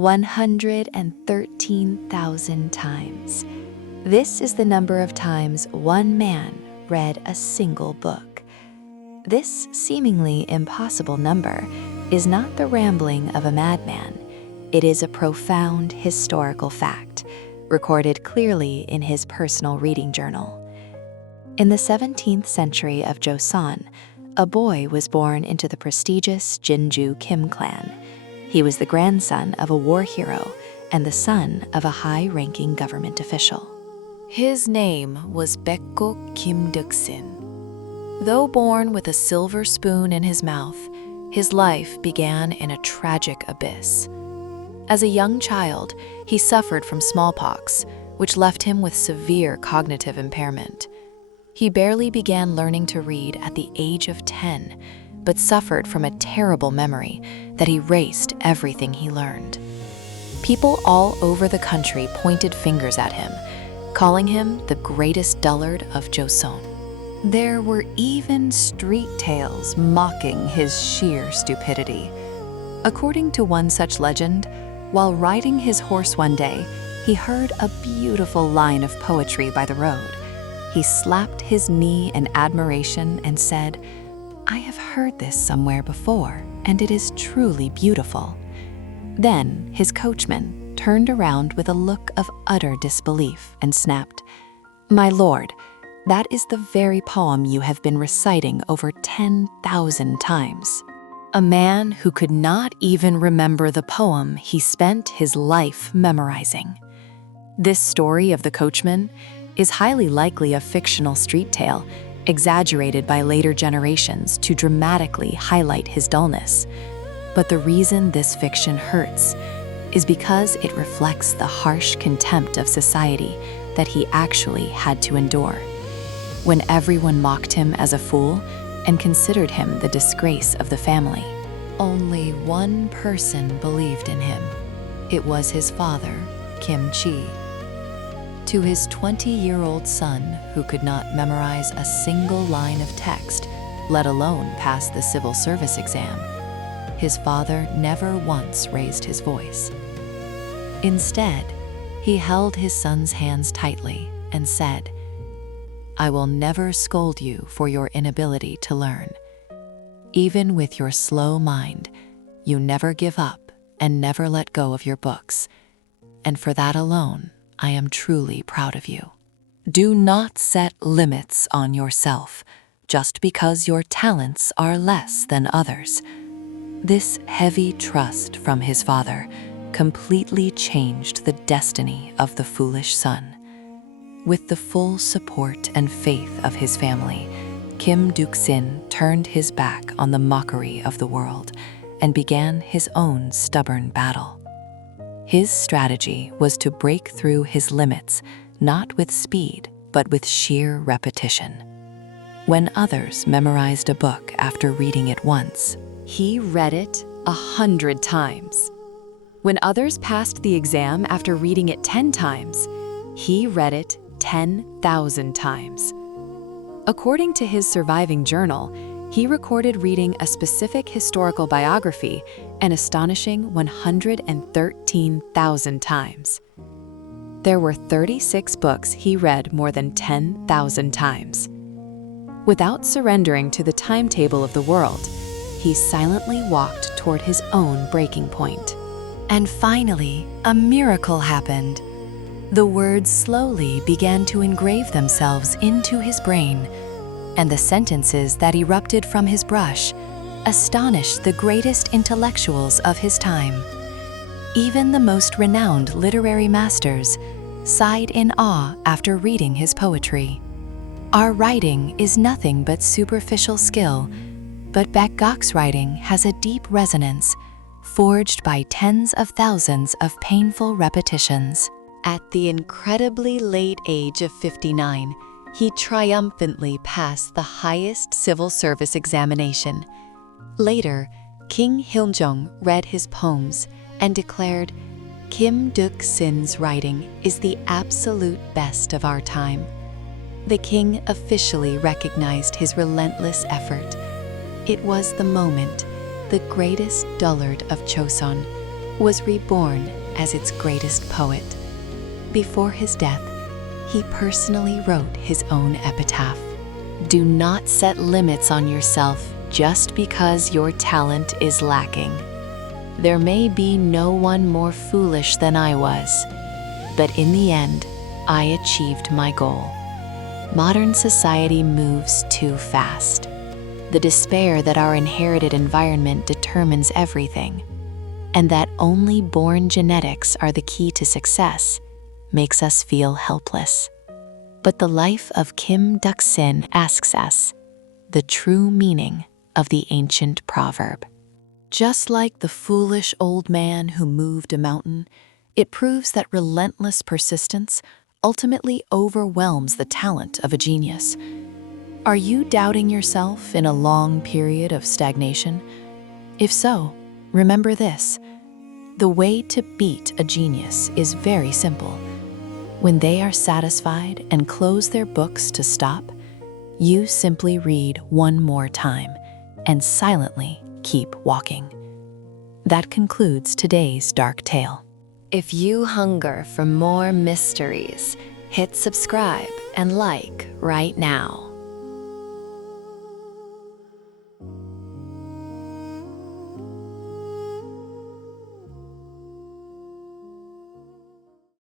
113,000 times. This is the number of times one man read a single book. This seemingly impossible number is not the rambling of a madman. It is a profound historical fact, recorded clearly in his personal reading journal. In the 17th century of Joseon, a boy was born into the prestigious Jinju Kim clan. He was the grandson of a war hero and the son of a high-ranking government official. His name was Baekgok Kim Deuk-sin. Though born with a silver spoon in his mouth, his life began in a tragic abyss. As a young child, he suffered from smallpox, which left him with severe cognitive impairment. He barely began learning to read at the age of 10, but suffered from a terrible memory that erased everything he learned. People all over the country pointed fingers at him, calling him the greatest dullard of Joseon. There were even street tales mocking his sheer stupidity. According to one such legend, while riding his horse one day, he heard a beautiful line of poetry by the road. He slapped his knee in admiration and said, "I have heard this somewhere before, and it is truly beautiful." Then his coachman turned around with a look of utter disbelief and snapped, "My lord, that is the very poem you have been reciting over 10,000 times." A man who could not even remember the poem he spent his life memorizing. This story of the coachman is highly likely a fictional street tale, exaggerated by later generations to dramatically highlight his dullness. But the reason this fiction hurts is because it reflects the harsh contempt of society that he actually had to endure. When everyone mocked him as a fool and considered him the disgrace of the family, only one person believed in him. It was his father, Kim Chi. To his 20-year-old son, who could not memorize a single line of text, let alone pass the civil service exam, his father never once raised his voice. Instead, he held his son's hands tightly and said, "I will never scold you for your inability to learn. Even with your slow mind, you never give up and never let go of your books, and for that alone, I am truly proud of you. Do not set limits on yourself just because your talents are less than others." This heavy trust from his father completely changed the destiny of the foolish son. With the full support and faith of his family, Kim Deuk-sin turned his back on the mockery of the world and began his own stubborn battle. His strategy was to break through his limits, not with speed, but with sheer repetition. When others memorized a book after reading it once, he read it 100 times. When others passed the exam after reading it 10 times, he read it 10,000 times. According to his surviving journal, he recorded reading a specific historical biography an astonishing 113,000 times. There were 36 books he read more than 10,000 times. Without surrendering to the timetable of the world, he silently walked toward his own breaking point. And finally, a miracle happened. The words slowly began to engrave themselves into his brain, and the sentences that erupted from his brush astonished the greatest intellectuals of his time. Even the most renowned literary masters sighed in awe after reading his poetry. Our writing is nothing but superficial skill, but Baekgok's writing has a deep resonance, forged by tens of thousands of painful repetitions. At the incredibly late age of 59, he triumphantly passed the highest civil service examination. Later, King Hyunjong read his poems and declared, "Kim Deuk-sin's writing is the absolute best of our time." The king officially recognized his relentless effort. It was the moment the greatest dullard of Joseon was reborn as its greatest poet. Before his death, he personally wrote his own epitaph. Do not set limits on yourself just because your talent is lacking. There may be no one more foolish than I was, but in the end, I achieved my goal. Modern society moves too fast. The despair that our inherited environment determines everything, and that only born genetics are the key to success, makes us feel helpless. But the life of Kim Deuk-sin asks us the true meaning of the ancient proverb. Just like the foolish old man who moved a mountain, it proves that relentless persistence ultimately overwhelms the talent of a genius. Are you doubting yourself in a long period of stagnation? If so, remember this: the way to beat a genius is very simple. When they are satisfied and close their books to stop, you simply read one more time and silently keep walking. That concludes today's dark tale. If you hunger for more mysteries, hit subscribe and like right now.